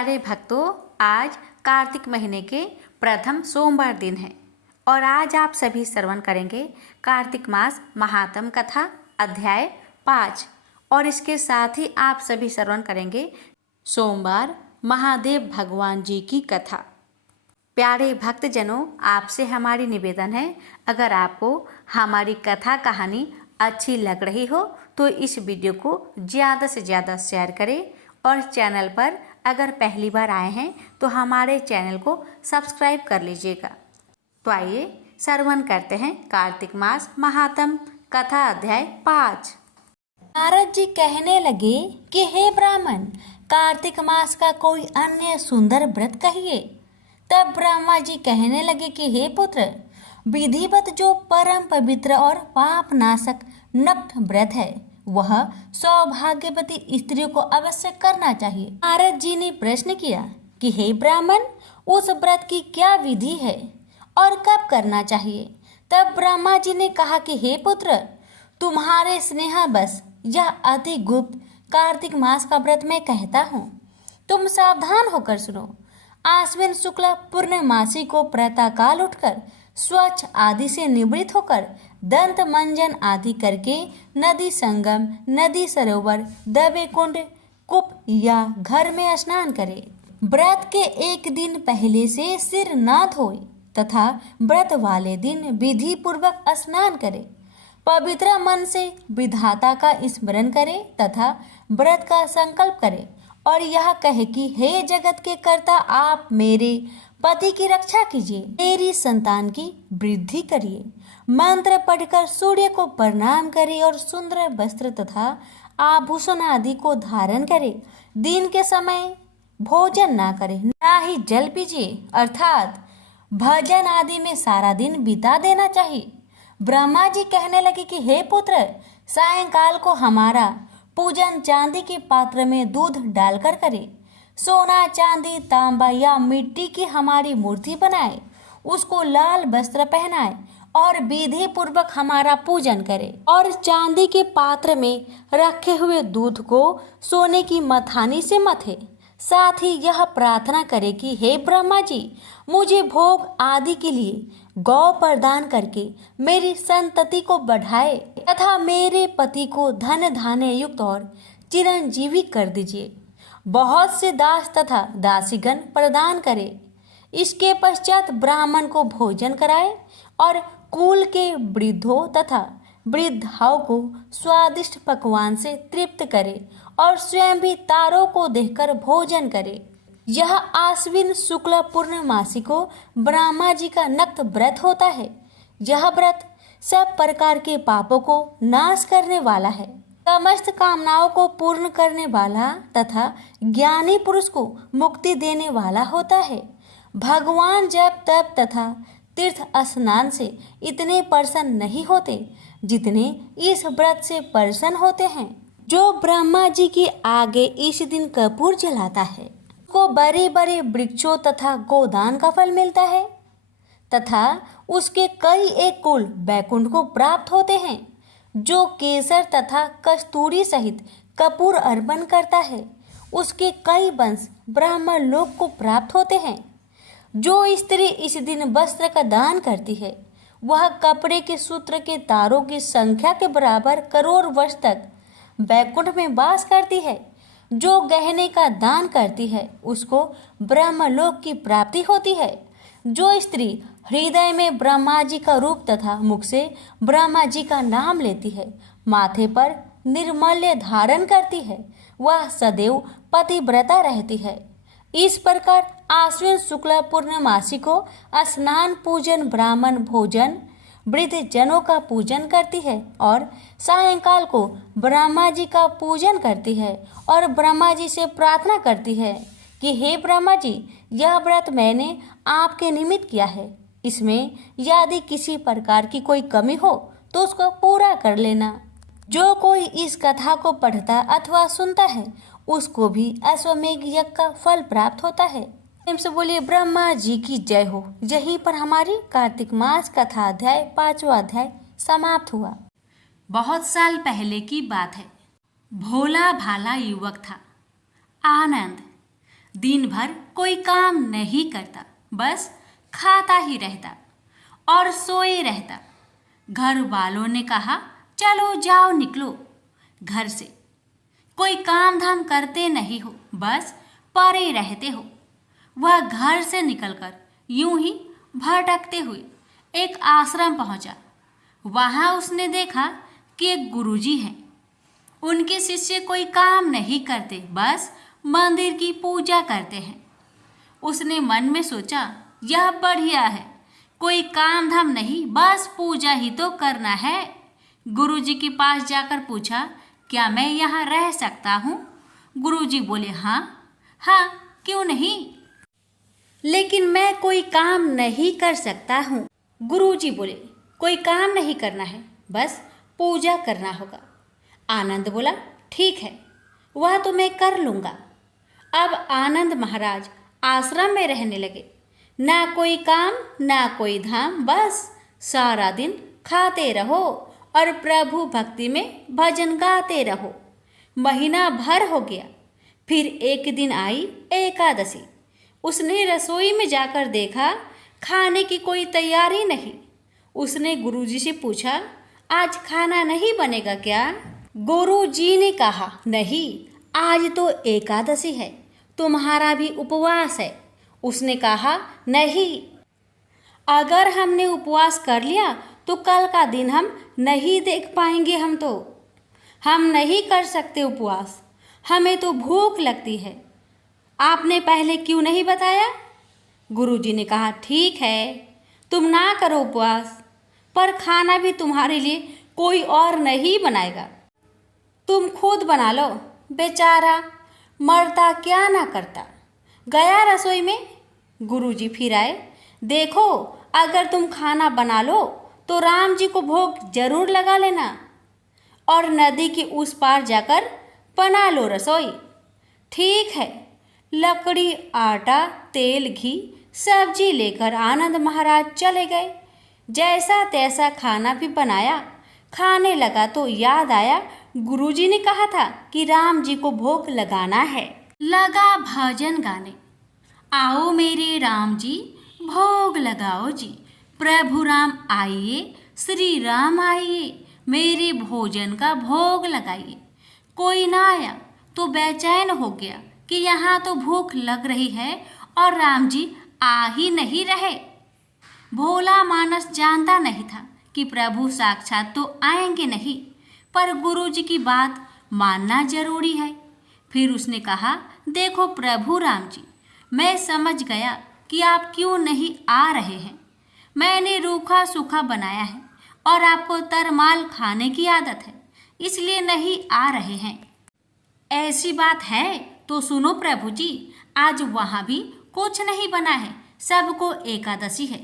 प्यारे भक्तों, आज कार्तिक महीने के प्रथम सोमवार दिन है और आज आप सभी श्रवण करेंगे कार्तिक मास महात्म कथा अध्याय 5 और इसके साथ ही आप सभी श्रवण करेंगे सोमवार महादेव भगवान जी की कथा। प्यारे भक्तजनों, आपसे हमारी निवेदन है, अगर आपको हमारी कथा कहानी अच्छी लग रही हो तो इस वीडियो को ज़्यादा से ज़्यादा शेयर करें और चैनल पर अगर पहली बार आए हैं तो हमारे चैनल को सब्सक्राइब कर लीजिएगा। तो आइए श्रवण करते हैं कार्तिक मास महात्म कथा अध्याय 5। नारद जी कहने लगे कि हे ब्राह्मण, कार्तिक मास का कोई अन्य सुंदर व्रत कहिए। तब ब्रह्मा जी कहने लगे कि हे पुत्र, विधिवत जो परम पवित्र और पाप नाशक नक्त व्रत है वह सौभाग्यवती स्त्रियों को अवश्य करना चाहिए। नारद जी ने प्रश्न किया कि हे ब्राह्मण, उस व्रत की क्या विधि है और कब करना चाहिए। तब ब्रह्मा जी ने कहा कि हे पुत्र, तुम्हारे स्नेह बस यह अति गुप्त कार्तिक मास का व्रत मैं कहता हूँ, तुम सावधान होकर सुनो। आश्विन शुक्ल पूर्णमासी को प्रातःकाल उठकर स्वच्छ आदि से निवृत्त होकर दंत मंजन आदि करके नदी संगम, नदी सरोवर, दबे कुंड, कूप या घर में स्नान करे। व्रत के एक दिन पहले से सिर न धोए तथा व्रत वाले दिन विधि पूर्वक स्नान करे। पवित्र मन से विधाता का स्मरण करे तथा व्रत का संकल्प करे और यह कहे कि हे जगत के कर्ता, आप मेरे पति की रक्षा कीजिए, मेरी संतान की वृद्धि करिए। मंत्र पढ़कर सूर्य को प्रणाम करे और सुंदर वस्त्र तथा आभूषण आदि को धारण करे। दिन के समय भोजन ना करे, ना ही जल पीजिए, अर्थात भजन आदि में सारा दिन बिता देना चाहिए। ब्रह्मा जी कहने लगे कि हे पुत्र, सायंकाल को हमारा पूजन चांदी के पात्र में दूध डालकर करे। सोना, चांदी, तांबा या मिट्टी की हमारी मूर्ति बनाए, उसको लाल वस्त्र पहनाए और विधि पूर्वक हमारा पूजन करे और चांदी के पात्र में रखे हुए दूध को सोने की मथानी से मथे। साथ ही यह प्रार्थना करे कि हे ब्रह्मा जी, मुझे भोग आदि के लिए गौ प्रदान करके मेरी संतति को बढ़ाए तथा मेरे पति को धन धान्य युक्त और चिरंजीवी कर दीजिए। बहुत से दास तथा दासीगण प्रदान करे। इसके पश्चात ब्राह्मण को भोजन कराए और कुल के वृद्धों तथा वृद्धाओं को स्वादिष्ट पकवान से तृप्त करे और स्वयं भी तारों को देखकर भोजन करे। यह आश्विन शुक्ल पूर्णमासी को ब्रह्मा जी का नक्त व्रत होता है। यह व्रत सब प्रकार के पापों को नाश करने वाला है, समस्त कामनाओं को पूर्ण करने वाला तथा ज्ञानी पुरुष को मुक्ति देने वाला होता है। भगवान जप तप तथा तीर्थ स्नान से इतने प्रसन्न नहीं होते जितने इस व्रत से प्रसन्न होते हैं। जो ब्रह्मा जी के आगे इस दिन कपूर जलाता है को बड़े बड़े वृक्षों तथा गोदान का फल मिलता है तथा उसके कई एक कुल वैकुंठ को प्राप्त होते हैं। जो केसर तथा कस्तूरी सहित कपूर अर्पण करता है उसके कई वंश ब्रह्म लोक को प्राप्त होते हैं। जो स्त्री इस दिन वस्त्र का दान करती है वह कपड़े के सूत्र के तारों की संख्या के बराबर करोड़ वर्ष तक वैकुंठ में वास करती है। जो गहने का दान करती है उसको ब्रह्मलोक की प्राप्ति होती है। जो स्त्री हृदय में ब्रह्मा जी का रूप तथा मुख से ब्रह्मा जी का नाम लेती है, माथे पर निर्मल्य धारण करती है, वह सदैव पतिव्रता रहती है। इस प्रकार आश्विन शुक्ल पूर्णमासी को स्नान, पूजन, ब्राह्मण भोजन, वृद्ध जनों का पूजन करती है और सायंकाल को ब्रह्मा जी का पूजन करती है और ब्रह्मा जी से प्रार्थना करती है कि हे ब्रह्मा जी, यह व्रत मैंने आपके निमित्त किया है। इसमें यदि किसी प्रकार की कोई कमी हो तो उसको पूरा कर लेना। जो कोई इस कथा को पढ़ता अथवा सुनता है उसको भी अश्वमेघ यज्ञ का फल प्राप्त होता है। प्रेम से बोलिए ब्रह्मा जी की जय हो। यहीं पर हमारी कार्तिक मास कथा अध्याय 5वां अध्याय समाप्त हुआ। बहुत साल पहले की बात है। भोला भाला युवक था, आनंद। दिन भर कोई काम नहीं करता, बस खाता ही रहता और सोए रहता। घर वालों ने कहा, चलो जाओ निकलो घर से, कोई काम धाम करते नहीं हो, बस पड़े रहते हो। वह घर से निकलकर यूं ही भटकते हुए एक आश्रम पहुंचा। वहां उसने देखा कि एक गुरुजी हैं। उनके शिष्य कोई काम नहीं करते, बस मंदिर की पूजा करते हैं। उसने मन में सोचा, यह बढ़िया है, कोई काम धाम नहीं, बस पूजा ही तो करना है। गुरुजी के पास जाकर पूछा, क्या मैं यहाँ रह सकता हूँ? गुरुजी बोले, हाँ हाँ, क्यों नहीं, लेकिन मैं कोई काम नहीं कर सकता हूँ। गुरुजी बोले, कोई काम नहीं करना है, बस पूजा करना होगा। आनंद बोला, ठीक है, वह तो मैं कर लूँगा। अब आनंद महाराज आश्रम में रहने लगे। ना कोई काम ना कोई धाम, बस सारा दिन खाते रहो और प्रभु भक्ति में भजन गाते रहो। महीना भर हो गया। फिर एक दिन आई एकादशी। उसने रसोई में जाकर देखा, खाने की कोई तैयारी नहीं। उसने गुरुजी से पूछा, आज खाना नहीं बनेगा क्या? गुरुजी ने कहा, नहीं, आज तो एकादशी है, तुम्हारा भी उपवास है। उसने कहा, नहीं, अगर हमने उपवास कर लिया तो कल का दिन हम नहीं देख पाएंगे। हम नहीं कर सकते उपवास, हमें तो भूख लगती है। आपने पहले क्यों नहीं बताया? गुरुजी ने कहा, ठीक है, तुम ना करो उपवास, पर खाना भी तुम्हारे लिए कोई और नहीं बनाएगा, तुम खुद बना लो। बेचारा मरता क्या ना करता। गया रसोई में। गुरुजी फिर आए। देखो, अगर तुम खाना बना लो तो राम जी को भोग जरूर लगा लेना और नदी के उस पार जाकर बना लो रसोई। ठीक है। लकड़ी, आटा, तेल, घी, सब्जी लेकर आनंद महाराज चले गए। जैसा तैसा खाना भी बनाया। खाने लगा तो याद आया, गुरुजी ने कहा था कि राम जी को भोग लगाना है। लगा भजन गाने, आओ मेरे राम जी भोग लगाओ जी, प्रभु राम आइए, श्री राम आइए, मेरे भोजन का भोग लगाइए। कोई ना आया तो बेचैन हो गया कि यहाँ तो भूख लग रही है और राम जी आ ही नहीं रहे। भोला मानस जानता नहीं था कि प्रभु साक्षात तो आएंगे नहीं, पर गुरुजी की बात मानना जरूरी है। फिर उसने कहा, देखो प्रभु राम जी, मैं समझ गया कि आप क्यों नहीं आ रहे हैं। मैंने रूखा सूखा बनाया है और आपको तरमाल खाने की आदत है, इसलिए नहीं आ रहे हैं। ऐसी बात है तो सुनो प्रभु जी, आज वहाँ भी कुछ नहीं बना है, सबको एकादशी है,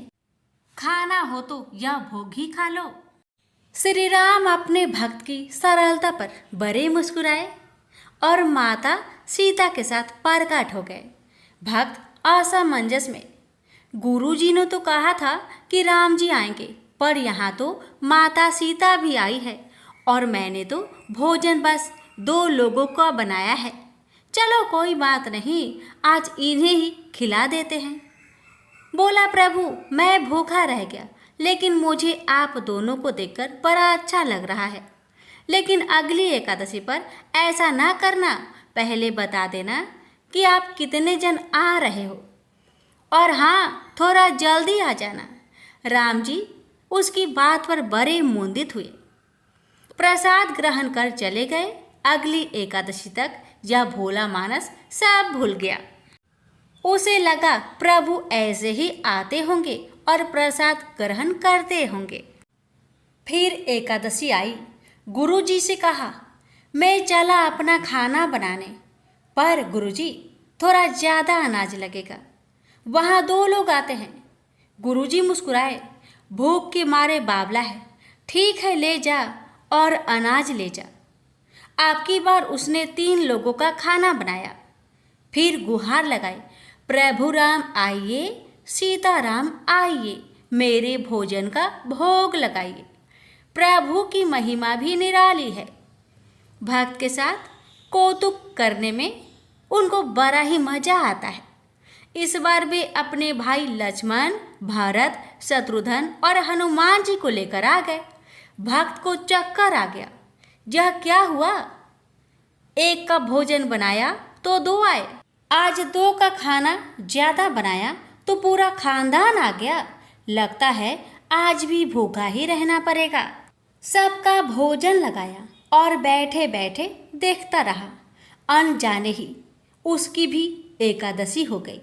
खाना हो तो यह भोग ही खा लो। श्री राम अपने भक्त की सरलता पर बड़े मुस्कुराए और माता सीता के साथ प्रकट हो गए। भक्त असमंजस में। गुरुजी ने तो कहा था कि राम जी आएंगे, पर यहाँ तो माता सीता भी आई है और मैंने तो भोजन बस 2 लोगों का बनाया है। चलो कोई बात नहीं, आज इन्हें ही खिला देते हैं। बोला, प्रभु मैं भूखा रह गया, लेकिन मुझे आप दोनों को देखकर बड़ा अच्छा लग रहा है। लेकिन अगली एकादशी पर ऐसा ना करना, पहले बता देना कि आप कितने जन आ रहे हो, और हाँ, थोड़ा जल्दी आ जाना। राम जी उसकी बात पर बड़े मुंदित हुए। प्रसाद ग्रहण कर चले गए। अगली एकादशी तक यह भोला मानस सब भूल गया। उसे लगा प्रभु ऐसे ही आते होंगे और प्रसाद ग्रहण करते होंगे। फिर एकादशी आई। गुरुजी से कहा, मैं चला अपना खाना बनाने, पर गुरुजी थोड़ा ज़्यादा अनाज लगेगा, वहाँ 2 लोग आते हैं। गुरुजी मुस्कुराए, भूख के मारे बावला है, ठीक है ले जा और अनाज ले जा। आपकी बार उसने 3 लोगों का खाना बनाया। फिर गुहार लगाई, प्रभु राम आइए, सीता राम आइए, मेरे भोजन का भोग लगाइए। प्रभु की महिमा भी निराली है। भक्त के साथ कौतुक करने में उनको बड़ा ही मजा आता है। इस बार वे अपने भाई लक्ष्मण, भरत, शत्रुघ्न और हनुमान जी को लेकर आ गए। भक्त को चक्कर आ गया। यह क्या हुआ? एक का भोजन बनाया तो दो आए, आज दो का खाना ज्यादा बनाया तो पूरा खानदान आ गया। लगता है आज भी भूखा ही रहना पड़ेगा। सबका भोजन लगाया और बैठे बैठे देखता रहा। अनजाने ही उसकी भी एकादशी हो गई।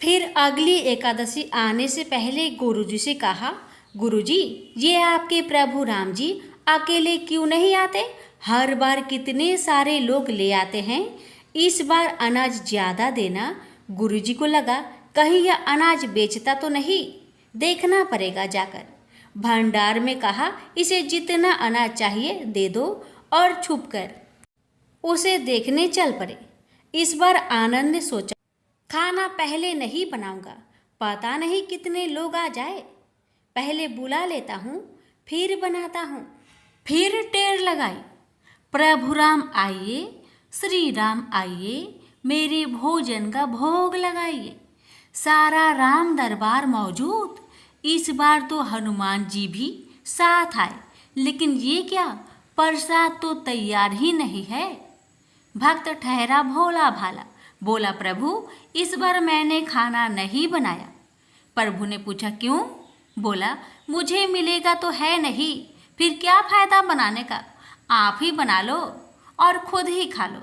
फिर अगली एकादशी आने से पहले गुरुजी से कहा, गुरुजी, ये आपके प्रभु राम जी अकेले क्यों नहीं आते? हर बार कितने सारे लोग ले आते हैं। इस बार अनाज ज्यादा देना। गुरुजी को लगा कहीं यह अनाज बेचता तो नहीं, देखना पड़ेगा जाकर। भंडार में कहा, इसे जितना अनाज चाहिए दे दो और छुप कर उसे देखने चल पड़े। इस बार आनंद ने सोचा, खाना पहले नहीं बनाऊंगा, पता नहीं कितने लोग आ जाए। पहले बुला लेता हूँ, फिर बनाता हूँ। फिर टेर लगाई, प्रभु राम आइए, श्री राम आइए, मेरे भोजन का भोग लगाइए। सारा राम दरबार मौजूद। इस बार तो हनुमान जी भी साथ आए, लेकिन ये क्या, प्रसाद तो तैयार ही नहीं है। भक्त ठहरा भोला भाला, बोला, प्रभु इस बार मैंने खाना नहीं बनाया। प्रभु ने पूछा, क्यों? बोला, मुझे मिलेगा तो है नहीं, फिर क्या फायदा बनाने का, आप ही बना लो और खुद ही खा लो।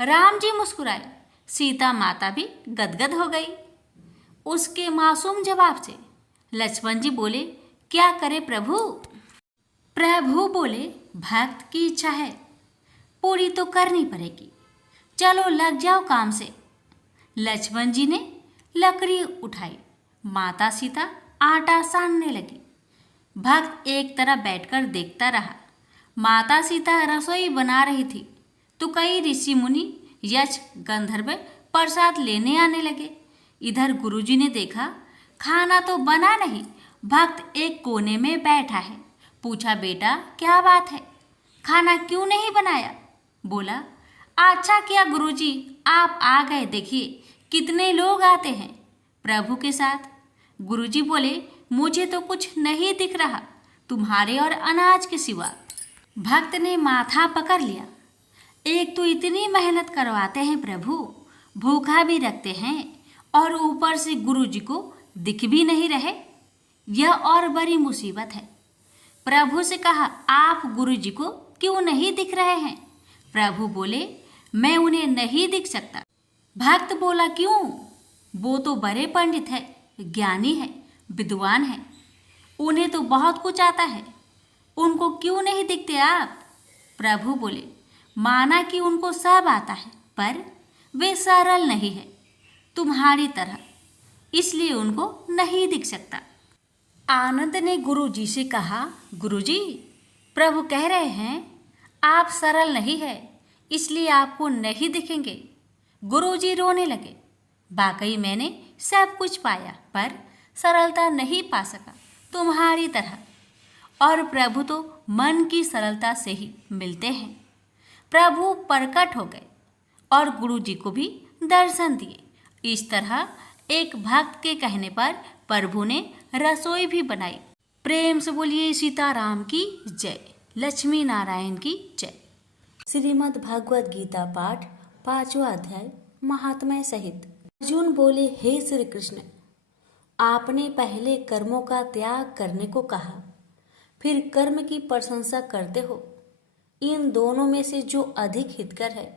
राम जी मुस्कुराए, सीता माता भी गदगद हो गई उसके मासूम जवाब से। लक्ष्मण जी बोले, क्या करे प्रभु? प्रभु बोले, भक्त की इच्छा है, पूरी तो करनी पड़ेगी, चलो लग जाओ काम से। लक्ष्मण जी ने लकड़ी उठाई, माता सीता आटा सानने लगी। भक्त एक तरफ बैठकर देखता रहा। माता सीता रसोई बना रही थी तो कई ऋषि मुनि, यक्ष, गंधर्व प्रसाद लेने आने लगे। इधर गुरुजी ने देखा खाना तो बना नहीं, भक्त एक कोने में बैठा है। पूछा, बेटा क्या बात है, खाना क्यों नहीं बनाया? बोला, अच्छा किया गुरुजी आप आ गए, देखिए कितने लोग आते हैं प्रभु के साथ। गुरुजी बोले, मुझे तो कुछ नहीं दिख रहा तुम्हारे और अनाज के सिवा। भक्त ने माथा पकड़ लिया, एक तो इतनी मेहनत करवाते हैं प्रभु, भूखा भी रखते हैं और ऊपर से गुरुजी को दिख भी नहीं रहे, यह और बड़ी मुसीबत है। प्रभु से कहा, आप गुरुजी को क्यों नहीं दिख रहे हैं? प्रभु बोले, मैं उन्हें नहीं दिख सकता। भक्त बोला, क्यों? वो तो बड़े पंडित है, ज्ञानी है, विद्वान है, उन्हें तो बहुत कुछ आता है, उनको क्यों नहीं दिखते आप? प्रभु बोले, माना कि उनको सब आता है, पर वे सरल नहीं है तुम्हारी तरह, इसलिए उनको नहीं दिख सकता। आनंद ने गुरुजी से कहा, गुरुजी प्रभु कह रहे हैं आप सरल नहीं है, इसलिए आपको नहीं दिखेंगे। गुरुजी रोने लगे, वाकई मैंने सब कुछ पाया पर सरलता नहीं पा सका तुम्हारी तरह, और प्रभु तो मन की सरलता से ही मिलते हैं। प्रभु प्रकट हो गए और गुरुजी को भी दर्शन दिए। इस तरह एक भक्त के कहने पर प्रभु ने रसोई भी बनाई। प्रेम से बोलिए सीताराम की जय, लक्ष्मी नारायण की जय। श्रीमद् भागवत गीता पाठ 5वां अध्याय महात्म्य सहित। अर्जुन बोले, हे श्री कृष्ण, आपने पहले कर्मों का त्याग करने को कहा, फिर कर्म की प्रशंसा करते हो। इन दोनों में से जो अधिक हितकर है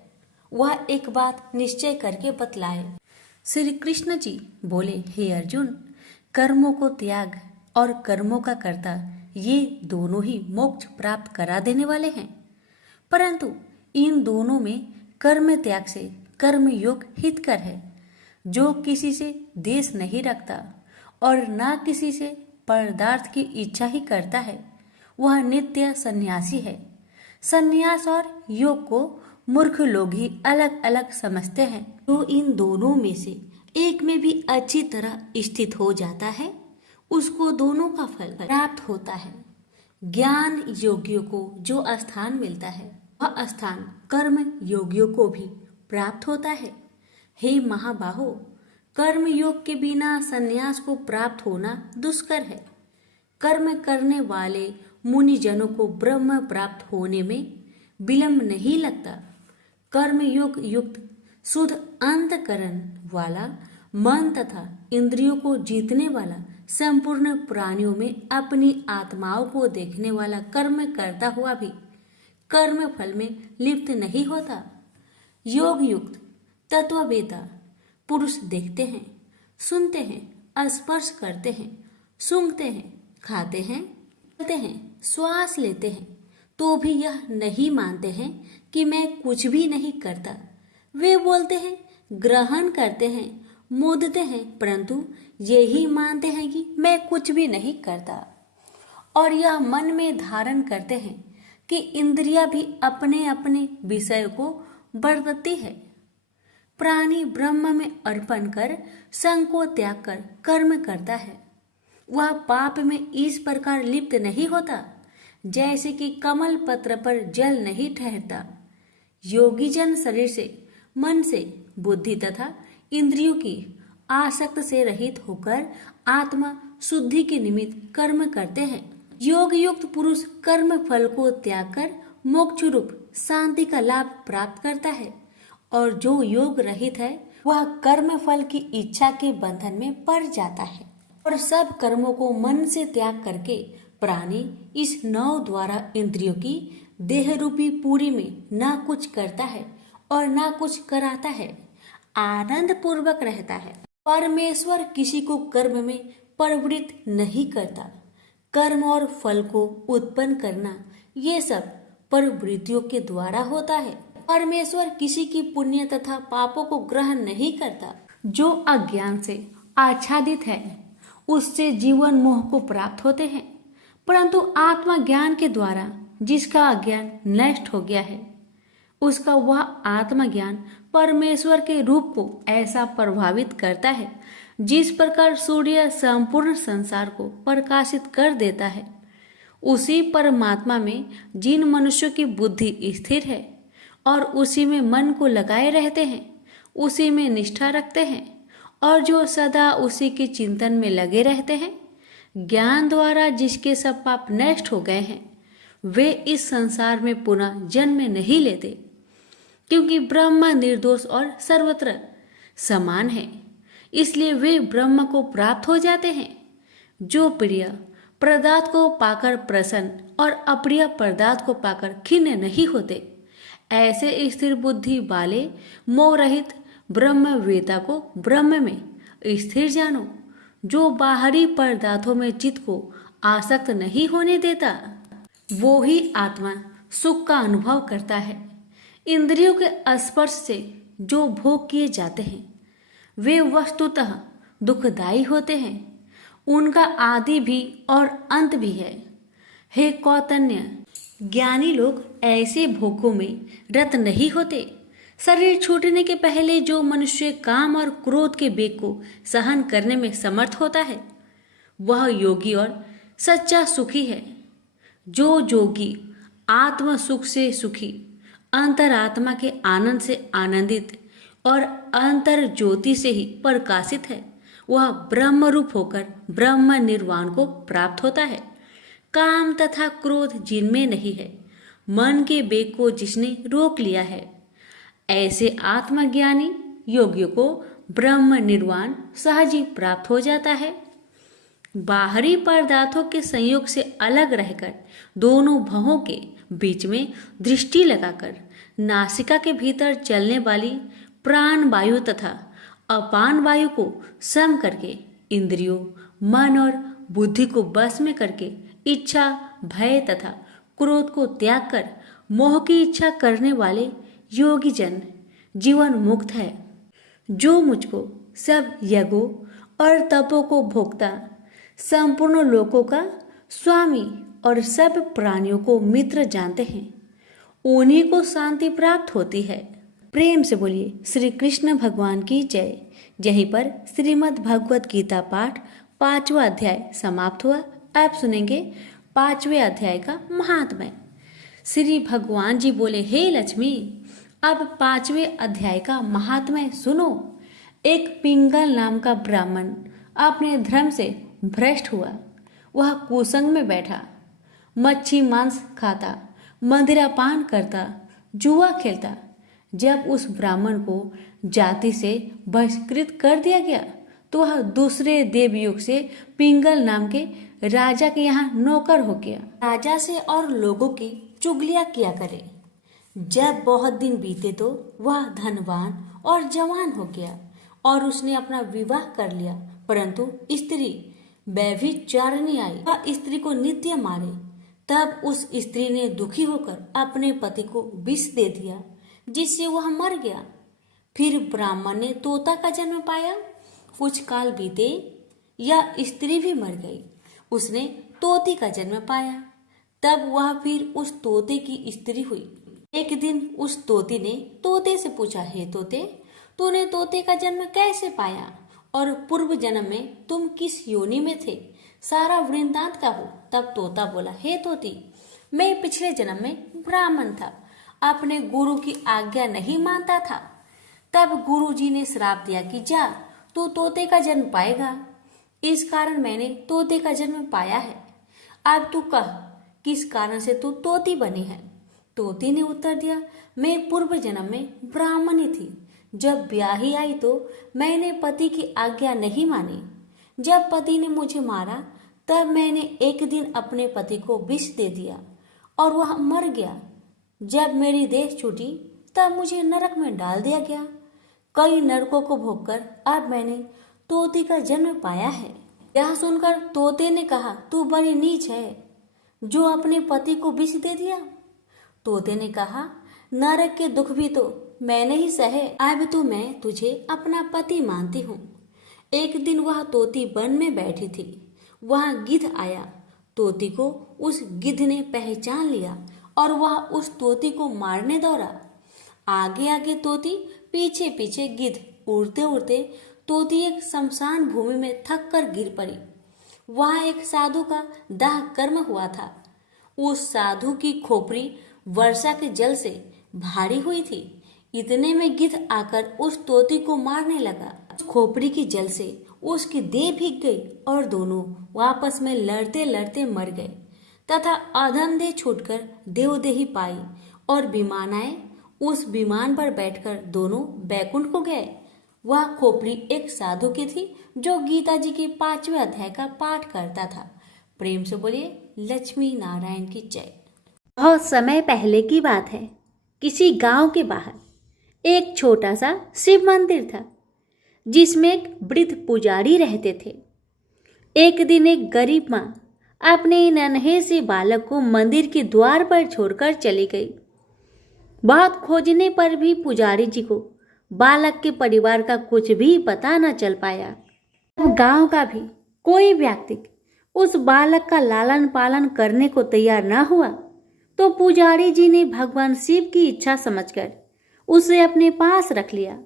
वह एक बात निश्चय करके बतलाए। श्री कृष्ण जी बोले, हे अर्जुन, कर्मों को त्याग और कर्मों का कर्ता ये दोनों ही मोक्ष प्राप्त करा देने वाले हैं, परंतु इन दोनों में कर्म त्याग से कर्म योग हितकर है। जो किसी से द्वेष नहीं रखता और ना किसी से पदार्थ की इच्छा ही करता है वह नित्य सन्यासी है। सन्यास और योग को मूर्ख लोग ही अलग अलग समझते हैं। जो इन दोनों में से एक में भी अच्छी तरह स्थित हो जाता है उसको दोनों का फल प्राप्त होता है। ज्ञान योगियों को जो स्थान मिलता है वह स्थान कर्म योगियों को भी प्राप्त होता है। हे महाबाहो, कर्म योग के बिना संन्यास को प्राप्त होना दुष्कर है। कर्म करने वाले मुनिजनों को ब्रह्म प्राप्त होने में विलंब नहीं लगता। कर्म योग युक्त शुद्ध अंतकरण वाला मन तथा इंद्रियों को जीतने वाला संपूर्ण प्राणियों में अपनी आत्माओं को देखने वाला कर्म करता हुआ भी कर्म फल में लिप्त नहीं होता। योग युक्त तत्ववेता पुरुष देखते हैं, सुनते हैं, स्पर्श करते हैं, सूंघते हैं, खाते हैं, चलते हैं, श्वास लेते हैं, तो भी यह नहीं मानते हैं कि मैं कुछ भी नहीं करता। वे बोलते हैं, ग्रहण करते हैं, मूदते हैं, परंतु यही मानते हैं कि मैं कुछ भी नहीं करता। और यह मन में धारण करते हैं कि इंद्रियां भी अपने अपने विषय को बरतती है। प्राणी ब्रह्म में अर्पण कर संग को त्याग कर कर्म करता है। वह पाप में इस प्रकार लिप्त नहीं होता जैसे कि कमल पत्र पर जल नहीं ठहरता। योगी जन शरीर से, मन से, बुद्धि तथा इंद्रियों की आसक्त से रहित होकर आत्मा शुद्धि के निमित्त कर्म करते हैं। योग युक्त पुरुष कर्म फल को त्याग कर मोक्ष रूप शांति का लाभ प्राप्त करता है, और जो योग रहित है वह कर्म फल की इच्छा के बंधन में पड़ जाता है। और सब कर्मों को मन से त्याग करके प्राणी इस नौ द्वारा इंद्रियों की देह रूपी पूरी में ना कुछ करता है और ना कुछ कराता है, आनंद पूर्वक रहता है। परमेश्वर किसी को कर्म में प्रवृत्त नहीं करता। कर्म और फल को उत्पन्न करना ये सब प्रवृत्तियों के द्वारा होता है। परमेश्वर किसी की पुण्य तथा पापों को ग्रहण नहीं करता। जो अज्ञान से आच्छादित है उससे जीवन मोह को प्राप्त होते हैं, परंतु आत्मा ज्ञान के द्वारा जिसका अज्ञान नष्ट हो गया है उसका वह आत्मज्ञान परमेश्वर के रूप को ऐसा प्रभावित करता है जिस प्रकार सूर्य संपूर्ण संसार को प्रकाशित कर देता है। उसी परमात्मा में जिन मनुष्यों की बुद्धि स्थिर है और उसी में मन को लगाए रहते हैं, उसी में निष्ठा रखते हैं और जो सदा उसी के चिंतन में लगे रहते हैं, ज्ञान द्वारा जिसके सब पाप नष्ट हो गए हैं, वे इस संसार में पुनः जन्म नहीं लेते, क्योंकि ब्रह्म निर्दोष और सर्वत्र समान है, इसलिए वे ब्रह्म को प्राप्त हो जाते हैं। जो प्रिय पदार्थ को पाकर प्रसन्न और अप्रिय पदार्थ को पाकर खिन्न नहीं होते, ऐसे स्थिर बुद्धि वाले मोह रहित ब्रह्मवेता को ब्रह्म में स्थिर जानो, जो बाहरी पदार्थों में चित्त को आसक्त नहीं होने देता। वो ही आत्मा सुख का अनुभव करता है। इंद्रियों के स्पर्श से जो भोग किए जाते हैं वे वस्तुतः दुखदायी होते हैं। उनका आदि भी और अंत भी है। हे कौतन्य, ज्ञानी लोग ऐसे भोगों में रत नहीं होते। शरीर छूटने के पहले जो मनुष्य काम और क्रोध के वेग को सहन करने में समर्थ होता है वह योगी और सच्चा सुखी है। जो योगी आत्म सुख से सुखी, अंतरात्मा के आनंद से आनंदित और अंतर ज्योति से ही प्रकाशित है, वह ब्रह्म रूप होकर ब्रह्म निर्वाण को प्राप्त होता है। काम तथा क्रोध जिनमें नहीं है, मन के वेग को जिसने रोक लिया है, ऐसे आत्मज्ञानी योगियों को ब्रह्म निर्वाण सहज ही प्राप्त हो जाता है। बाहरी पदार्थों के संयोग से अलग रहकर दोनों भवों के बीच में दृष्टि लगाकर नासिका के भीतर चलने वाली प्राण वायु तथा अपान वायु को सम करके इंद्रियों, मन और बुद्धि को बस में करके इच्छा, भय तथा क्रोध को त्याग कर मोह की इच्छा करने वाले योगी जन जीवन मुक्त है। जो मुझको सब यज्ञों और तपों को भोगता, संपूर्ण लोकों का स्वामी और सब प्राणियों को मित्र जानते हैं, उन्हीं को शांति प्राप्त होती है। प्रेम से बोलिए श्री कृष्ण भगवान की जय। यहीं पर श्रीमद् भगवत गीता पाठ 5वां अध्याय समाप्त हुआ। आप सुनेंगे 5वें अध्याय का महात्म्य। श्री भगवान जी बोले, हे लक्ष्मी, अब 5वें अध्याय का महात्म्य सुनो। एक पिंगल नाम का ब्राह्मण अपने धर्म से भ्रष्ट हुआ। वह कुसंग में बैठा, मच्छी मांस खाता, मदिरा पान करता, जुआ खेलता। जब उस ब्राह्मण को जाति से बहिष्कृत कर दिया गया तो वह दूसरे देवयुग से पिंगल नाम के राजा के यहाँ नौकर हो गया। राजा से और लोगों की चुगलियां किया करे। जब बहुत दिन बीते तो वह धनवान और जवान हो गया और उसने अपना विवाह कर लिया, परंतु स्त्री व्यभिचारिणी आई। वह स्त्री को नित्य मारे। तब उस स्त्री ने दुखी होकर अपने पति को विष दे दिया, जिससे वह मर गया। फिर ब्राह्मण ने तोता का जन्म पाया। कुछ काल बीते यह स्त्री भी मर गई। उसने तोती का जन्म पाया। तब वह फिर उस तोते की स्त्री हुई। एक दिन उस तोती ने तोते से पूछा, हे तोते, तूने तोते का जन्म कैसे पाया और पूर्व जन्म में तुम किस योनि में थे? सारा वृंतांत कहो। तब तोता बोला, हे तोती, मैं पिछले जन्म में ब्राह्मण था, अपने गुरु की आज्ञा नहीं मानता था। तब गुरुजी ने श्राप दिया कि जा, तू तोते का जन्म पाएगा। इस कारण मैंने तोते का जन्म पाया है। अब तू कह, किस कारण से तू तोती बनी है? तोती ने उत्तर दिया, मैं पूर्व जन्म में ब्राह्मणी थी। जब ब्याही आई तो मैंने पति की आज्ञा नहीं मानी। जब पति ने मुझे मारा तब मैंने एक दिन अपने पति को विष दे दिया और वह मर गया। जब मेरी देह छूटी तब मुझे नरक में डाल दिया गया। कई नरकों को भोगकर अब मैंने तोती का जन्म पाया है। यह सुनकर तोते ने कहा, तू बड़ी नीच है जो अपने पति को विष दे दिया। तोते ने कहा, नरक के दुख भी तो मैंने ही सहे। अब तो मैं तुझे अपना पति मानती हूँ। एक दिन वह तोती वन में बैठी थी। वहां गिद्ध आया। तोती को उस गिद्ध ने पहचान लिया और वह उस तोती को मारने दौड़ा। आगे आगे तोती, पीछे पीछे गिद्ध। उड़ते उड़ते तोती एक शमशान भूमि में थक कर गिर पड़ी। वहां एक साधु का दाह कर्म हुआ था। उस साधु की खोपड़ी वर्षा के जल से भारी हुई थी। इतने में गिद्ध आकर उस तोती को मारने लगा। खोपड़ी की जल से उसकी देह भीग गई और दोनों आपस में लड़ते लड़ते मर गए तथा अधम देह छूटकर देवदेही पाई और विमान आए। उस विमान पर बैठकर दोनों बैकुंठ को गए। वह खोपड़ी एक साधु की थी जो गीता जी के 5वें अध्याय का पाठ करता था। प्रेम से बोलिए लक्ष्मी नारायण की जय। बहुत समय पहले की बात है। किसी गांव के बाहर एक छोटा सा शिव मंदिर था जिसमें एक वृद्ध पुजारी रहते थे। एक दिन एक गरीब माँ अपने नन्हे से बालक को मंदिर के द्वार पर छोड़कर चली गई। बहुत खोजने पर भी पुजारी जी को बालक के परिवार का कुछ भी पता न चल पाया। अब गांव का भी कोई व्यक्ति उस बालक का लालन पालन करने को तैयार न हुआ तो पुजारी जी ने भगवान शिव की इच्छा समझकर उसे अपने पास रख लिया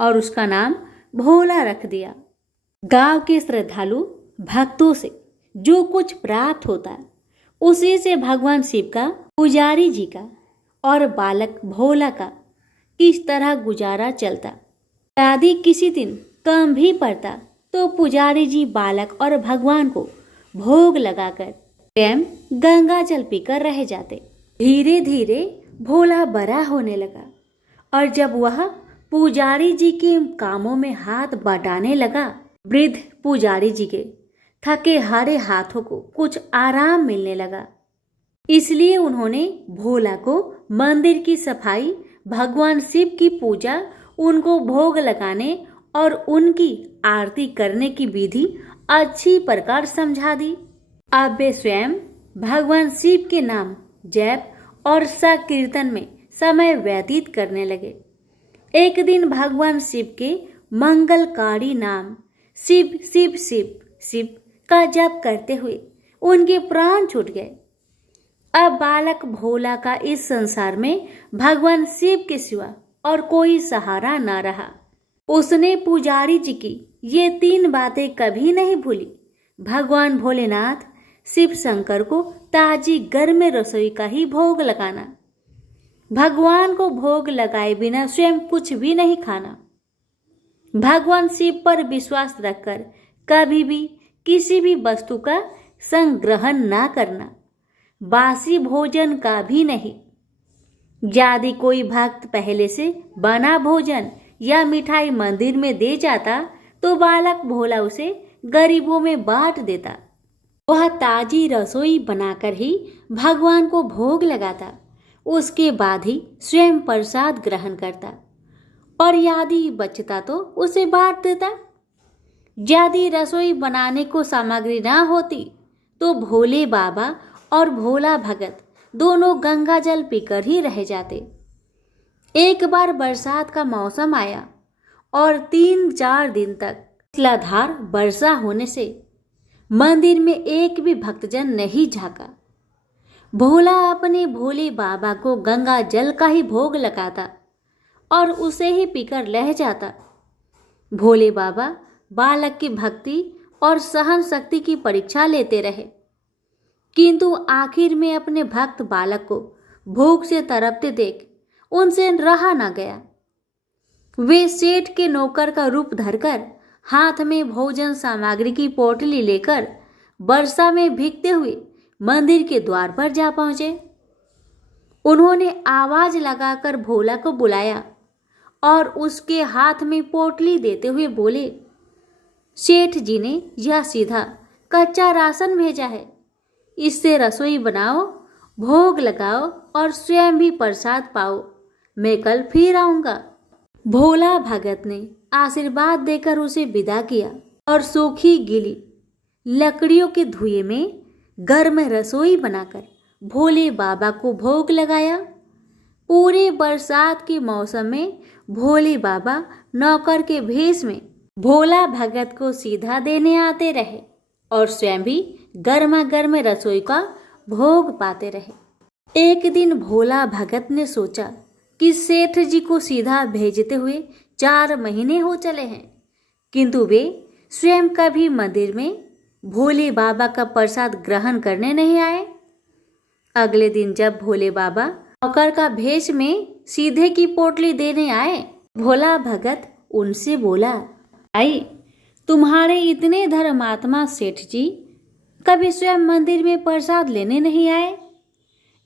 और उसका नाम भोला रख दिया। गांव के श्रद्धालु भक्तों से जो कुछ प्राप्त होता उसी से भगवान शिव का, पुजारी जी का और बालक भोला का किस तरह गुजारा चलता। यदि किसी दिन कम भी पड़ता तो पुजारी जी बालक और भगवान को भोग लगाकर स्वयं गंगा जल पीकर रह जाते। धीरे धीरे भोला बड़ा होने लगा और जब वह पुजारी जी के कामों में हाथ बटाने लगा, वृद्ध पुजारी जी के थके हारे हाथों को कुछ आराम मिलने लगा। इसलिए उन्होंने भोला को मंदिर की सफाई, भगवान शिव की पूजा, उनको भोग लगाने और उनकी आरती करने की विधि अच्छी प्रकार समझा दी। अब वे स्वयं भगवान शिव के नाम जप और संकीर्तन में समय व्यतीत करने लगे। एक दिन भगवान शिव के मंगलकारी नाम शिव शिव शिव शिव का जप करते हुए उनके प्राण छूट गए। अब बालक भोला का इस संसार में भगवान शिव के सिवा और कोई सहारा न रहा। उसने पुजारी जी की ये 3 बातें कभी नहीं भूली। भगवान भोलेनाथ, शिव शंकर को ताजी गर्म रसोई का ही भोग लगाना, भगवान को भोग लगाए बिना स्वयं कुछ भी नहीं खाना। भगवान शिव पर विश्वास रखकर कभी भी किसी भी वस्तु का संग्रहण ना करना, बासी भोजन का भी नहीं। यदि कोई भक्त पहले से बना भोजन या मिठाई मंदिर में दे जाता तो बालक भोला उसे गरीबों में बांट देता। वह ताजी रसोई बनाकर ही भगवान को भोग लगाता, उसके बाद ही स्वयं प्रसाद ग्रहण करता और यदि बचता तो उसे बांट देता। यदि रसोई बनाने को सामग्री ना होती तो भोले बाबा और भोला भगत दोनों गंगा जल पीकर ही रह जाते। एक बार बरसात का मौसम आया और 3-4 दिन तक मूसलाधार वर्षा होने से मंदिर में एक भी भक्तजन नहीं झांका। भोला अपने भोले बाबा को गंगा जल का ही भोग लगाता और उसे ही पीकर रह जाता। भोले बाबा बालक की भक्ति और सहन शक्ति की परीक्षा लेते रहे, किंतु आखिर में अपने भक्त बालक को भूख से तड़पते देख उनसे रहा न गया। वे सेठ के नौकर का रूप धरकर हाथ में भोजन सामग्री की पोटली लेकर वर्षा में भीगते हुए मंदिर के द्वार पर जा पहुंचे। उन्होंने आवाज लगाकर भोला को बुलाया और उसके हाथ में पोटली देते हुए बोले, सेठ जी ने यह सीधा कच्चा राशन भेजा है, इससे रसोई बनाओ, भोग लगाओ और स्वयं भी प्रसाद पाओ। मैं कल फिर आऊंगा। भोला भगत ने आशीर्वाद देकर उसे विदा किया और सूखी गीली लकड़ियों के धुएं में गर्म रसोई बनाकर भोले बाबा को भोग लगाया। पूरे बरसात के मौसम में भोले बाबा नौकर के भेष में भोला भगत को सीधा देने आते रहे और स्वयं भी गर्मा गर्म रसोई का भोग पाते रहे। एक दिन भोला भगत ने सोचा कि सेठ जी को सीधा भेजते हुए 4 महीने हो चले हैं, किंतु वे स्वयं कभी मंदिर में भोले बाबा का प्रसाद ग्रहण करने नहीं आए। अगले दिन जब भोले बाबा नौकर का भेष में सीधे की पोटली देने आए, भोला भगत उनसे बोला, आई तुम्हारे इतने धर्मात्मा सेठ जी कभी स्वयं मंदिर में प्रसाद लेने नहीं आए,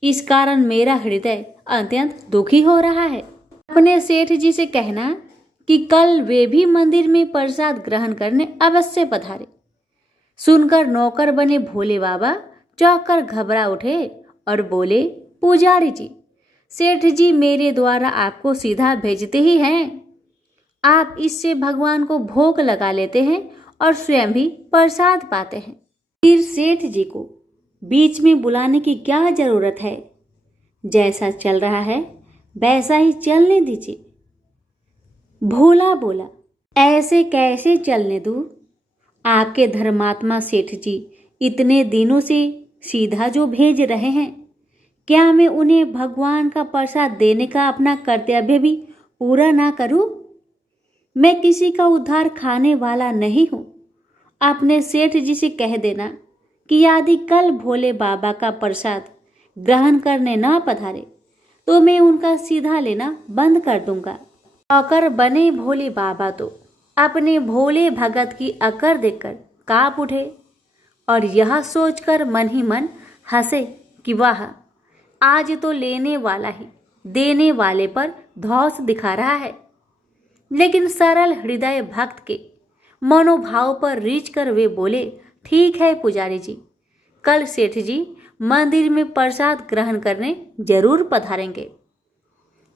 इस कारण मेरा हृदय अत्यंत दुखी हो रहा है। अपने सेठ जी से कहना कि कल वे भी मंदिर में प्रसाद ग्रहण करने अवश्य पधारे। सुनकर नौकर बने भोले बाबा चौंक कर घबरा उठे और बोले, पुजारी जी, सेठ जी मेरे द्वारा आपको सीधा भेजते ही हैं। आप इससे भगवान को भोग लगा लेते हैं और स्वयं भी प्रसाद पाते हैं। फिर सेठ जी को बीच में बुलाने की क्या जरूरत है? जैसा चल रहा है वैसा ही चलने दीजिए। भोला बोला, ऐसे कैसे चलने दूं? आपके धर्मात्मा सेठ जी इतने दिनों से सीधा जो भेज रहे हैं, क्या मैं उन्हें भगवान का प्रसाद देने का अपना कर्तव्य भी पूरा ना करूं? मैं किसी का उद्धार खाने वाला नहीं हूं। अपने सेठ जी से कह देना कि यदि कल भोले बाबा का प्रसाद ग्रहण करने ना पधारे तो मैं उनका सीधा लेना बंद कर दूंगा। नौकर बने भोले बाबा तो अपने भोले भगत की अकड़ देखकर कांप उठे और यह सोचकर मन ही मन हंसे कि वाह, आज तो लेने वाला ही देने वाले पर धौंस दिखा रहा है। लेकिन सरल हृदय भक्त के मनोभाव पर रीझ कर वे बोले, ठीक है पुजारी जी, कल सेठ जी मंदिर में प्रसाद ग्रहण करने जरूर पधारेंगे।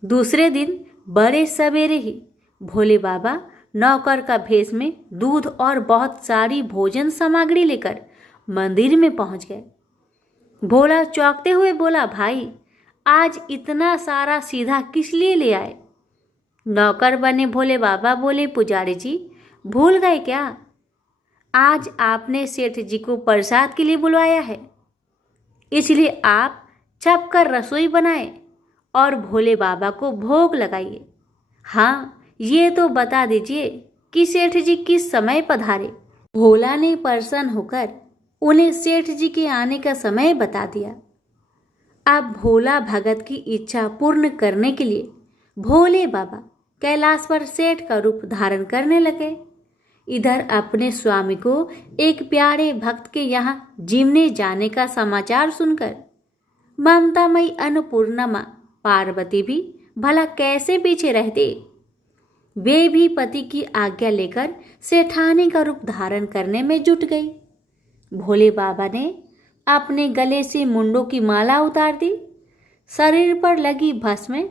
दूसरे दिन बड़े सवेरे ही भोले बाबा नौकर का भेष में दूध और बहुत सारी भोजन सामग्री लेकर मंदिर में पहुंच गए। भोला चौंकते हुए बोला, भाई आज इतना सारा सीधा किस लिए ले आए? नौकर बने भोले बाबा बोले, पुजारी जी भूल गए क्या? आज आपने सेठ जी को प्रसाद के लिए बुलवाया है, इसलिए आप छप कर रसोई बनाए और भोले बाबा को भोग लगाइए। हाँ, ये तो बता दीजिए कि सेठ जी किस समय पधारे। भोला ने प्रसन्न होकर उन्हें सेठ जी के आने का समय बता दिया। अब भोला भगत की इच्छा पूर्ण करने के लिए भोले बाबा कैलाश पर सेठ का रूप धारण करने लगे। इधर अपने स्वामी को एक प्यारे भक्त के यहाँ जिमने जाने का समाचार सुनकर ममतामयी अन्नपूर्णा माँ पार्वती भी भला कैसे पीछे रहती। वे भी पति की आज्ञा लेकर सेठानी का रूप धारण करने में जुट गई। भोले बाबा ने अपने गले से मुंडों की माला उतार दी, शरीर पर लगी भस्म,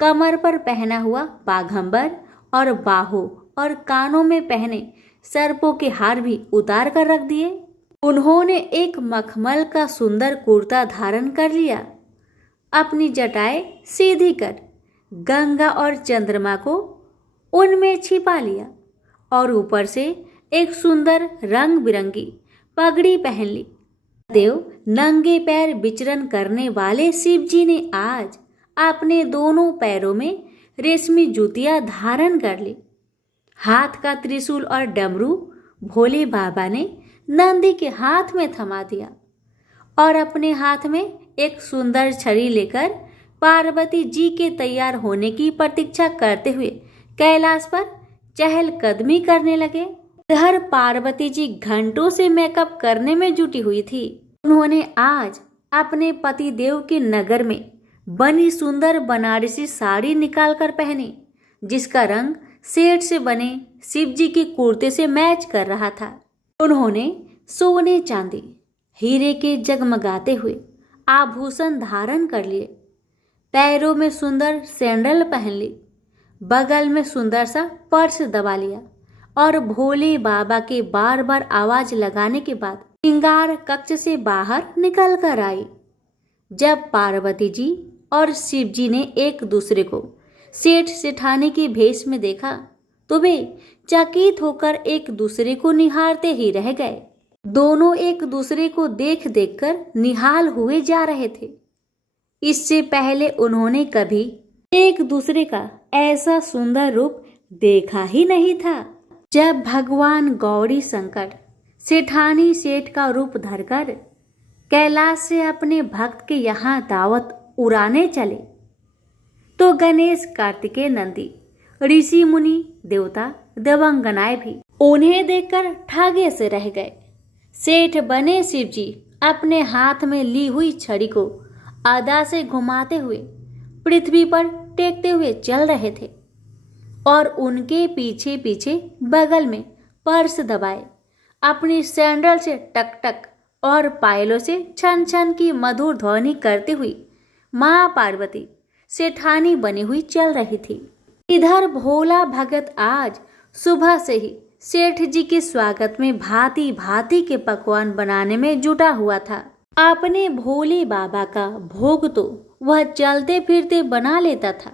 कमर पर पहना हुआ बाघंबर और बाहों और कानों में पहने सर्पों के हार भी उतार कर रख दिए। उन्होंने एक मखमल का सुंदर कुर्ता धारण कर लिया, अपनी जटाएं सीधी कर गंगा और चंद्रमा को उनमें छिपा लिया और ऊपर से एक सुंदर रंग बिरंगी पगड़ी पहन ली। देव नंगे पैर विचरण करने वाले शिव जी ने आज अपने दोनों पैरों में रेशमी जूतियां धारण कर ली। हाथ का त्रिशूल और डमरू भोले बाबा ने नंदी के हाथ में थमा दिया और अपने हाथ में एक सुंदर छड़ी लेकर पार्वती जी के तैयार होने की प्रतीक्षा करते हुए कैलाश पर चहलकदमी करने लगे। इधर पार्वती जी घंटों से मेकअप करने में जुटी हुई थी। उन्होंने आज अपने पति देव के नगर में बनी सुंदर बनारसी साड़ी निकालकर पहनी, जिसका रंग सेठ से बने शिव जी के कुर्ते से मैच कर रहा था। उन्होंने सोने चांदी हीरे के जगमगाते हुए आभूषण धारण कर लिए, पैरों में सुंदर सैंडल पहन ली, बगल में सुंदर सा पर्स दबा लिया और भोले बाबा के बार बार आवाज लगाने के बाद श्रृंगार कक्ष से बाहर निकल कर आई। जब पार्वती जी और शिव जी ने एक दूसरे को सेठ सेठानी के भेष में देखा तो वे चकित होकर एक दूसरे को निहारते ही रह गए। दोनों एक दूसरे को देख देखकर निहाल हुए जा रहे थे। इससे पहले उन्होंने कभी एक दूसरे का ऐसा सुंदर रूप देखा ही नहीं था। जब भगवान गौरी शंकर सेठानी सेठ का रूप धरकर कैलाश से अपने भक्त के यहाँ दावत उड़ाने चले तो गणेश, कार्तिकेय, नंदी, ऋषि मुनि, देवता, देवांगनाएं भी उन्हें देखकर ठागे से रह गए। सेठ बने शिव जी अपने हाथ में ली हुई छड़ी को आधा से घुमाते हुए पृथ्वी पर टेकते हुए चल रहे थे और उनके पीछे पीछे बगल में पर्स दबाए अपनी सैंडल से टक टक और पायलों से छन छन की मधुर ध्वनि करती हुई माँ पार्वती सेठानी बनी हुई चल रही थी। इधर भोला भगत आज सुबह से ही सेठ जी के स्वागत में भांति भांति के पकवान बनाने में जुटा हुआ था। अपने भोले बाबा का भोग तो वह चलते फिरते बना लेता था,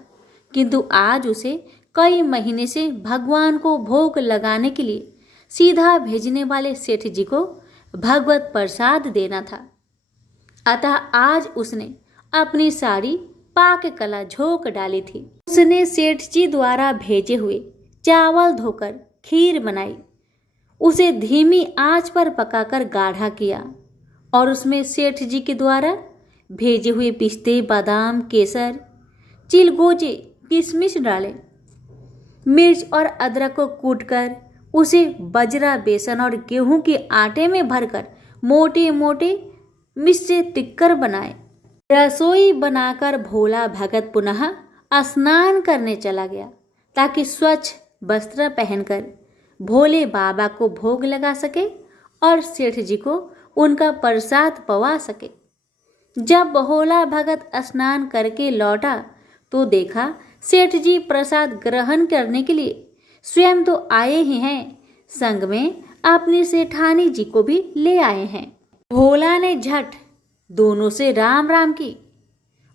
किंतु आज उसे कई महीने से भगवान को भोग लगाने के लिए सीधा भेजने वाले सेठ जी को भगवत प्रसाद देना था। अतः आज उसने अपनी सारी पाक कला झोंक डाली थी। उसने सेठ जी द्वारा भेजे हुए चावल धोकर खीर बनाई, उसे धीमी आंच पर पकाकर गाढ़ा किया और उसमें सेठ जी के द्वारा भेजे हुए पिस्ते, बादाम, केसर, चिलगोजे, किशमिश डाले। मिर्च और अदरक को कूटकर उसे बजरा, बेसन और गेहूं के आटे में भरकर मोटे मोटे मिश्र टिक्कर बनाए। रसोई बनाकर भोला भगत पुनः स्नान करने चला गया ताकि स्वच्छ वस्त्र पहनकर भोले बाबा को भोग लगा सके और सेठ जी को उनका प्रसाद पवा सके। जब भोला भगत स्नान करके लौटा तो देखा सेठ जी प्रसाद ग्रहण करने के लिए स्वयं तो आए ही हैं, संग में अपनी सेठानी जी को भी ले आए हैं। भोला ने झट दोनों से राम राम की,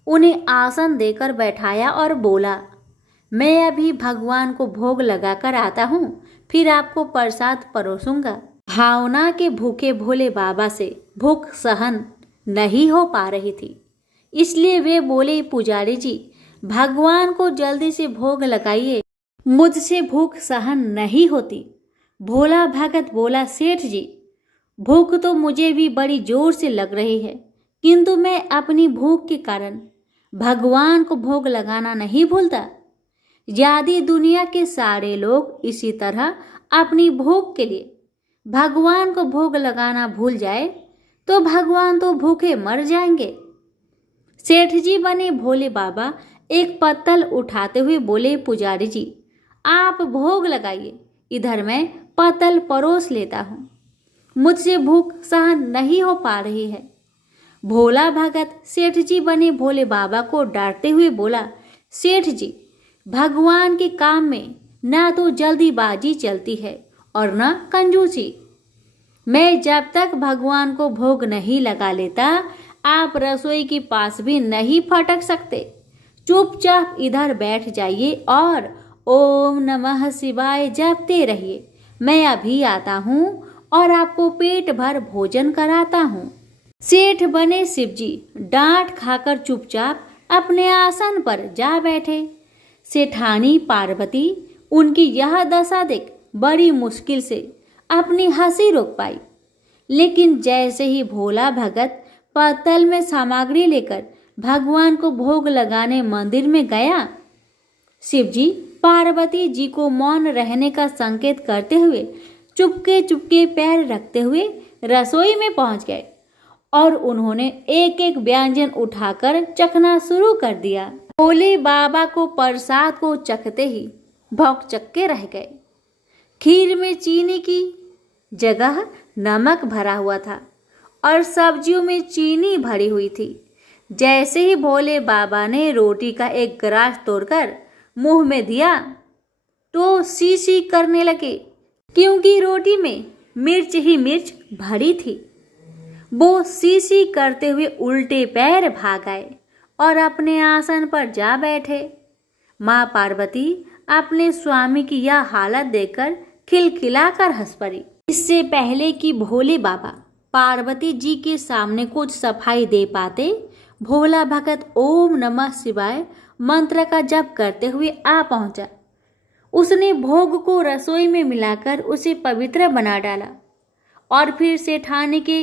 उन्हें आसन देकर बैठाया और बोला, मैं अभी भगवान को भोग लगाकर आता हूँ, फिर आपको प्रसाद परोसूंगा। भावना के भूखे भोले बाबा से भूख सहन नहीं हो पा रही थी, इसलिए वे बोले, पुजारी जी भगवान को जल्दी से भोग लगाइए, मुझसे भूख सहन नहीं होती। भोला भगत बोला, सेठ जी भूख तो मुझे भी बड़ी जोर से लग रही है, किंतु मैं अपनी भूख के कारण भगवान को भोग लगाना नहीं भूलता। यदि दुनिया के सारे लोग इसी तरह अपनी भूख के लिए भगवान को भोग लगाना भूल जाए तो भगवान तो भूखे मर जाएंगे। सेठ जी बने भोले बाबा एक पत्तल उठाते हुए बोले, पुजारी जी आप भोग लगाइए, इधर मैं पत्तल परोस लेता हूँ, मुझसे भूख सहन नहीं हो पा रही है। भोला भगत सेठ जी बने भोले बाबा को डांटते हुए बोला, सेठ जी भगवान के काम में ना तो जल्दीबाजी चलती है और न कंजूसी। मैं जब तक भगवान को भोग नहीं लगा लेता आप रसोई के पास भी नहीं फटक सकते। चुपचाप इधर बैठ जाइए और ओम नमः शिवाय जपते रहिए। मैं अभी आता हूँ और आपको पेट भर भोजन कराता हूँ। सेठ बने शिवजी डांट खाकर चुपचाप अपने आसन पर जा बैठे। सेठानी पार्वती उनकी यह दशा देख बड़ी मुश्किल से अपनी हंसी रोक पाई। लेकिन जैसे ही भोला भगत पत्तल में सामग्री लेकर भगवान को भोग लगाने मंदिर में गया, शिवजी पार्वती जी को मौन रहने का संकेत करते हुए चुपके चुपके पैर रखते हुए रसोई में पहुंच गए और उन्होंने एक एक व्यंजन उठाकर चखना शुरू कर दिया। भोले बाबा को प्रसाद को चखते ही भौंकचक्के रह गए। खीर में चीनी की जगह नमक भरा हुआ था और सब्जियों में चीनी भरी हुई थी। जैसे ही भोले बाबा ने रोटी का एक ग्रास तोड़कर मुंह में दिया तो सी सी करने लगे, क्योंकि रोटी में मिर्च ही मिर्च भरी थी। वो सी सी करते हुए उल्टे पैर भाग आए और अपने आसन पर जा बैठे। माँ पार्वती अपने स्वामी की यह हालत देखकर खिलखिलाकर हंस पड़ी। इससे पहले कि भोले बाबा पार्वती जी के सामने कुछ सफाई दे पाते, भोला भगत ओम नमः शिवाय मंत्र का जप करते हुए आ पहुंचा। उसने भोग को रसोई में मिलाकर उसे पवित्र बना डाला और फिर सेठानी के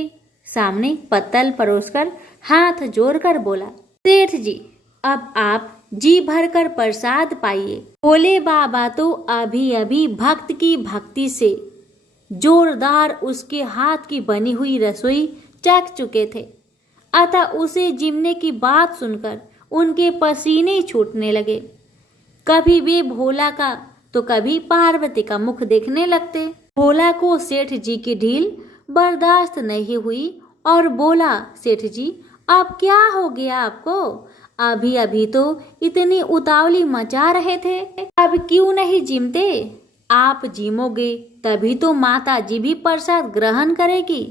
सामने पत्तल परोसकर हाथ जोड़कर बोला, सेठ जी अब आप जी भरकर प्रसाद पाइए। भोले बाबा तो अभी अभी भक्त की भक्ति से जोरदार उसके हाथ की बनी हुई रसोई चख चुके थे, अतः उसे जिमने की बात सुनकर उनके पसीने छूटने लगे। कभी वे भोला का तो कभी पार्वती का मुख देखने लगते। भोला को सेठ जी की ढील बर्दाश्त नहीं हुई और बोला, सेठ जी अब क्या हो गया आपको? अभी अभी तो इतनी उतावली मचा रहे थे, अब क्यों नहीं जिमते? आप जिमोगे तभी तो माता जी भी प्रसाद ग्रहण करेगी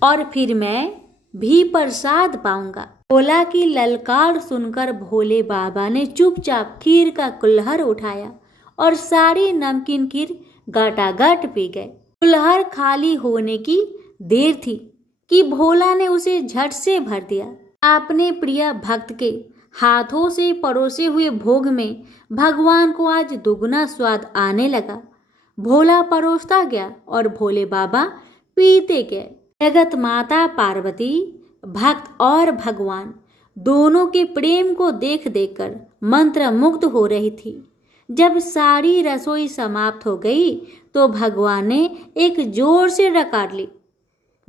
और फिर मैं भी प्रसाद पाऊंगा। भोला की ललकार सुनकर भोले बाबा ने चुपचाप खीर का कुल्हड़ उठाया और सारी नमकीन खीर गटागट पी गए। कुल्हड़ खाली होने की देर थी कि भोला ने उसे झट से भर दिया। अपने प्रिय भक्त के हाथों से परोसे हुए भोग में भगवान को आज दुगना स्वाद आने लगा। भोला परोसता गया और भोले बाबा पीते गए। जगत माता पार्वती भक्त और भगवान दोनों के प्रेम को देख देखकर मंत्र मुग्ध हो रही थी। जब सारी रसोई समाप्त हो गई तो भगवान ने एक जोर से डकार ली।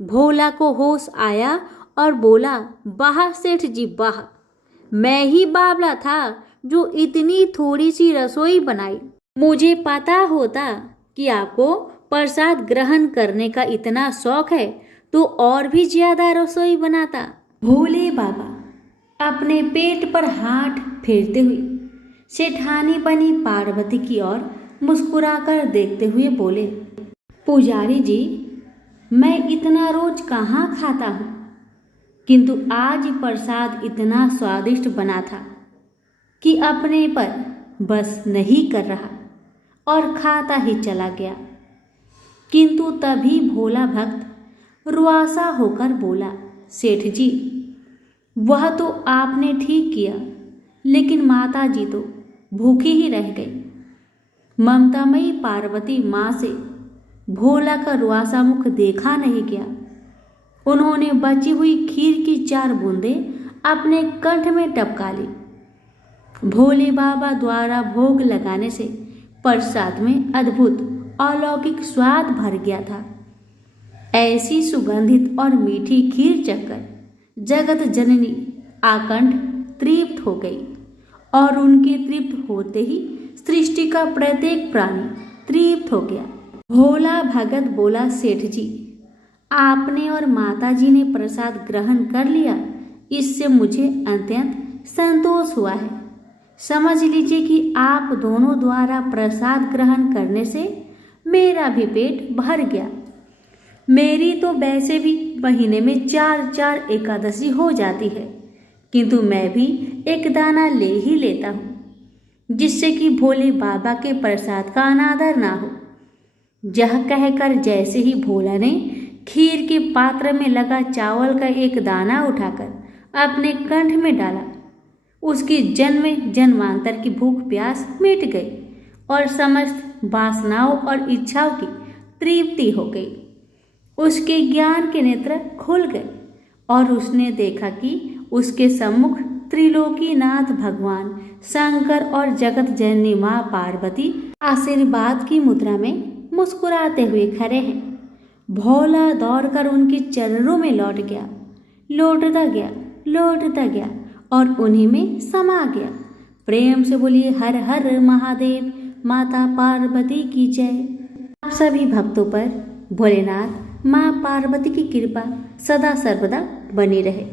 भोला को होश आया और बोला, वाह सेठ जी वाह, मैं ही बावला था जो इतनी थोड़ी सी रसोई बनाई। मुझे पता होता कि आपको प्रसाद ग्रहण करने का इतना शौक है तो और भी ज्यादा रसोई बनाता। भोले बाबा अपने पेट पर हाथ फेरते हुए सेठानी बनी पार्वती की ओर मुस्कुराकर देखते हुए बोले, पुजारी जी मैं इतना रोज कहाँ खाता हूँ, किंतु आज प्रसाद इतना स्वादिष्ट बना था कि अपने पर बस नहीं कर रहा और खाता ही चला गया। किंतु तभी भोला भक्त रुआसा होकर बोला, सेठ जी वह तो आपने ठीक किया, लेकिन माता जी तो भूखी ही रह गई। ममतामयी पार्वती माँ से भोला का रुआसा मुख देखा नहीं गया। उन्होंने बची हुई खीर की 4 बूंदें अपने कंठ में टपका ली। भोले बाबा द्वारा भोग लगाने से प्रसाद में अद्भुत अलौकिक स्वाद भर गया था। ऐसी सुगंधित और मीठी खीर चखकर जगत जननी आकंठ तृप्त हो गई और उनके तृप्त होते ही सृष्टि का प्रत्येक प्राणी तृप्त हो गया। भोला भगत बोला, सेठ जी, आपने और माता जी ने प्रसाद ग्रहण कर लिया, इससे मुझे अत्यंत संतोष हुआ है। समझ लीजिए कि आप दोनों द्वारा प्रसाद ग्रहण करने से मेरा भी पेट भर गया। मेरी तो वैसे भी महीने में 4 एकादशी हो जाती है, किंतु मैं भी एक दाना ले ही लेता हूँ, जिससे कि भोले बाबा के प्रसाद का अनादर ना हो। यह कहकर जैसे ही भोला ने खीर के पात्र में लगा चावल का एक दाना उठाकर अपने कंठ में डाला, उसकी जन्म जन्मांतर की भूख प्यास मिट गई और समस्त वासनाओं और इच्छाओं की तृप्ति हो गई। उसके ज्ञान के नेत्र खुल गए और उसने देखा कि उसके सम्मुख त्रिलोकीनाथ भगवान शंकर और जगत जननी माँ पार्वती आशीर्वाद की मुद्रा में मुस्कुराते हुए खड़े हैं। भोला दौड़कर उनके चरणों में लौटता गया और उन्हीं में समा गया। प्रेम से बोलिए, हर हर महादेव, माता पार्वती की जय। आप सभी भक्तों पर भोलेनाथ माँ पार्वती की कृपा सदा सर्वदा बनी रहे।